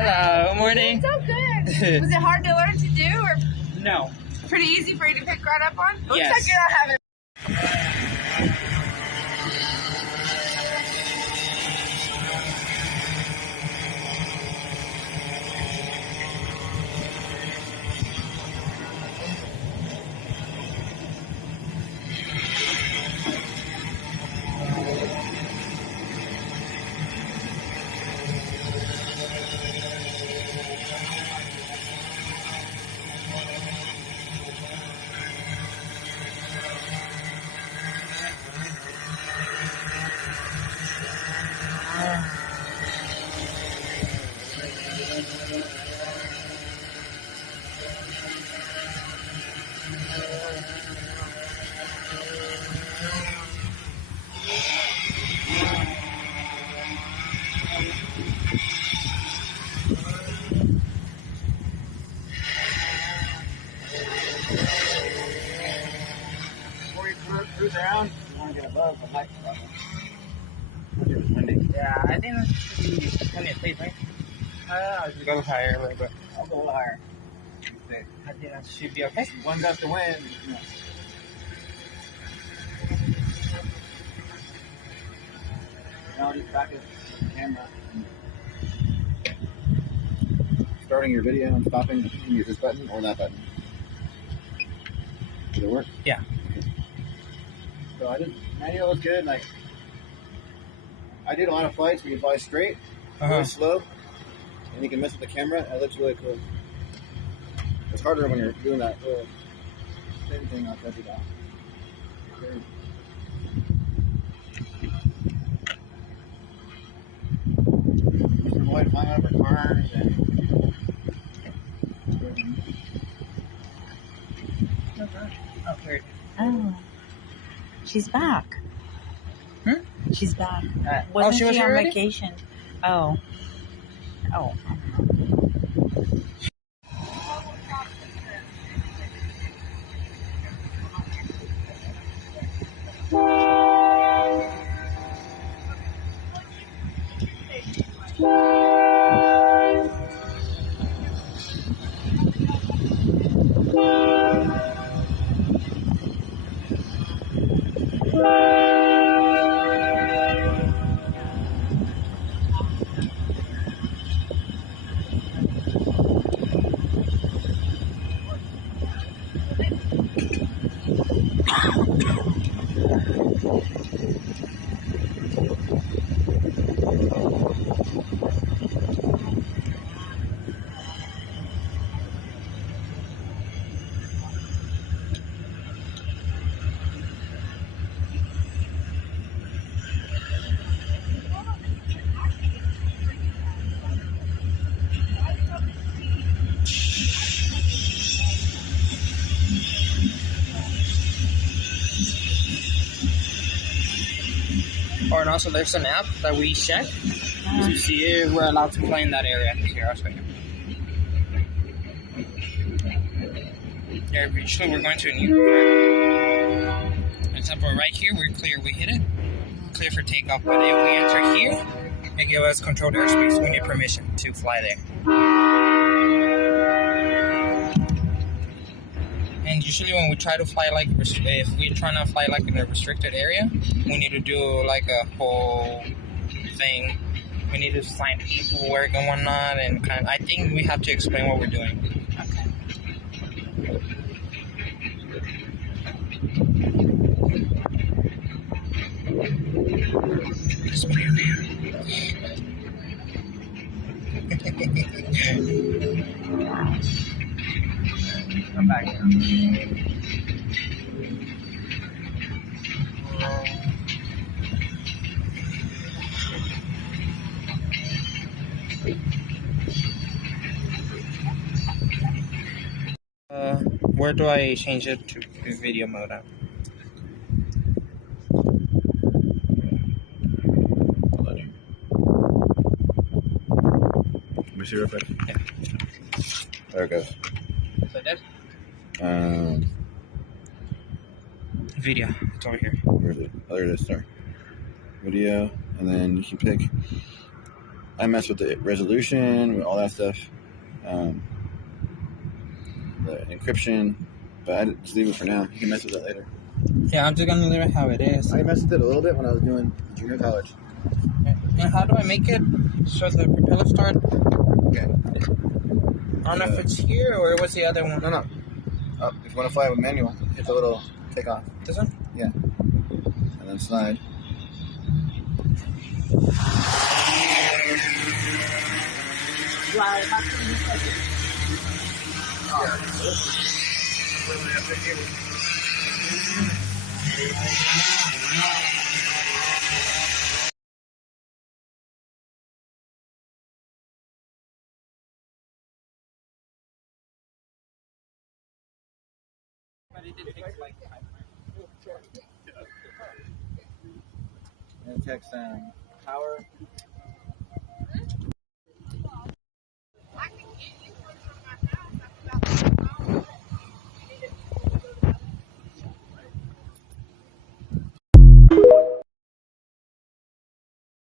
Hello, morning. So good. Was it hard to learn to do, or No. pretty easy for you to pick right up on? Looks Yes. like you're not having. Before you cruise around, you want to get above the height problem. It was windy. Yeah, I think that should be plenty of space, right? I'll just go higher a little bit. I'll go a little higher. I think that should be okay. One gust of wind. Now just back the camera. Starting your video and stopping, you can use this button or that button. Did it work? Yeah. So I did, manual was good. Like, I did a lot of flights where you fly straight, really slow, and you can mess with the camera. It looks really cool. It's harder when you're doing that little thin thing off the edge of that. Just avoid flying over cars and. Okay. Oh, she's back. Hmm? She's back. Oh, she was she here on already? vacation? Oh. Oh. Or and also there's an app that we check to see if we're allowed to fly in that area. Here, I'll show you. Yeah, usually we're going to a new for example, right here, we're clear. We hit it. Clear for takeoff. But if we enter here, they give us controlled airspace. We need permission to fly there. And usually when we try to fly like, if we're trying to fly like in a restricted area, we need to do like a whole thing. We need to sign paperwork and whatnot, and kind of, I think we have to explain what we're doing. Okay. Just put your name. Come back here. Where do I change it to video mode at? Let me see real quick. Yeah. There it goes. So that video. It's over here. Where is it? Oh, there it is. Sorry. Video, and then you can pick I mess with the resolution, with all that stuff, the encryption, but I just leave it for now. You can mess with it later. Yeah, I'm just gonna leave it how it is. I messed with it a little bit when I was doing junior college. And how do I make it so the propeller start? Okay. I don't know if it's here or what's the other one. No. If you want to fly with manual, hit the little takeoff. This one? Yeah. And then slide. But it did take like 5 minutes. And text power